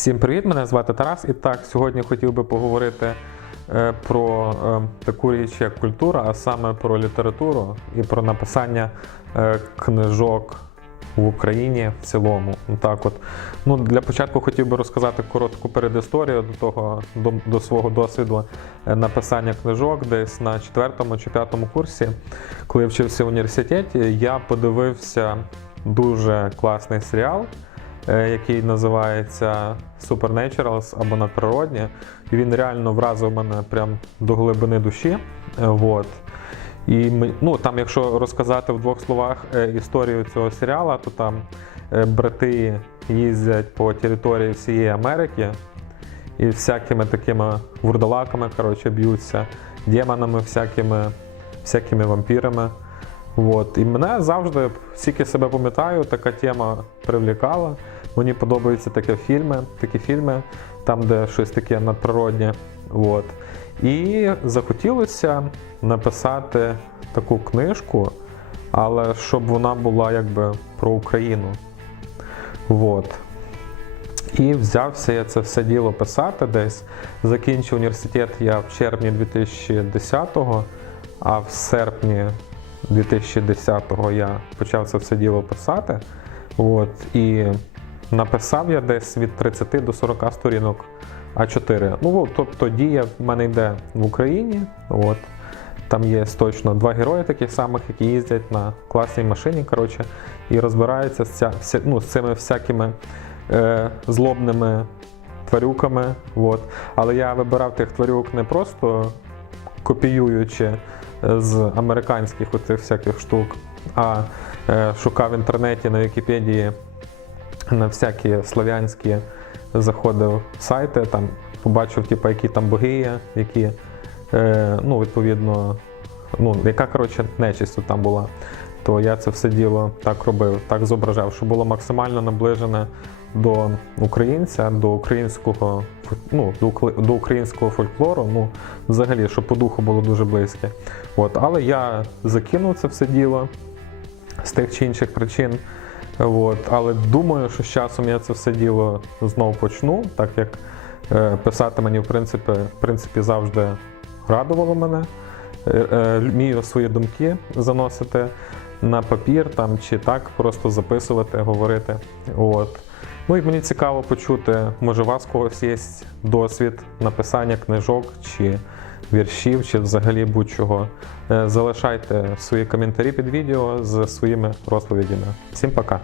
Всім привіт! Мене звати Тарас. І так, сьогодні хотів би поговорити е, про е, таку річ, як культура, а саме про літературу і про написання е, книжок в Україні в цілому. Так от. Ну, для початку хотів би розказати коротку передісторію до того, до, до свого досвіду написання книжок десь на четвертому чи п'ятому курсі, коли я вчився в університеті, я подивився дуже класний серіал який називається Supernaturals або надприродні. І він реально вразив мене прям до глибини душі. Е, Вот. І ну, там, якщо розказати в двох словах е, історію цього серіалу, то там е, брати їздять по території всієї Америки і всякими такими вурдалаками коротше, б'ються, демонами, всякими, всякими вампірами. От. І мене завжди, скільки себе пам'ятаю, така тема привлікала. Мені подобаються такі фільми, такі фільми, там, де щось таке надприроднє. От. І захотілося написати таку книжку, але щоб вона була якби про Україну. От. І взявся я це все діло писати десь. Закінчив університет я в червні 2010-го, а в серпні 2010-го я почав це все діло писати. От, і написав я десь від 30 до 40 сторінок А4. Ну, тобто дія в мене йде в Україні. От. Там є точно два герої таких самих, які їздять на класній машині, коротше, і розбираються з, ця, ну, з цими всякими е, злобними тварюками. От. Але я вибирав тих тварюк не просто копіюючи з американських оцих всяких штук, а е, шукав в інтернеті на Вікіпедії на всякі слов'янські заходив сайти, там побачив, типу, які там боги є, які, е, ну, відповідно, ну, яка коротше, нечисть там була. То я це все діло так робив, так зображав, щоб було максимально наближене до українця, до українського, ну, до, українського фольклору, ну, взагалі, щоб по духу було дуже близьке. От, але я закинув це все діло з тих чи інших причин. От, але думаю, що з часом я це все діло знову почну, так як е, писати мені в принципі, в принципі завжди радувало мене. Е, е, вмію свої думки заносити на папір там, чи так просто записувати, говорити. От. Ну і мені цікаво почути, може, у вас когось є досвід написання книжок чи віршів, чи взагалі будь-чого. Е, Залишайте свої коментарі під відео з своїми розповідями. Всім пока!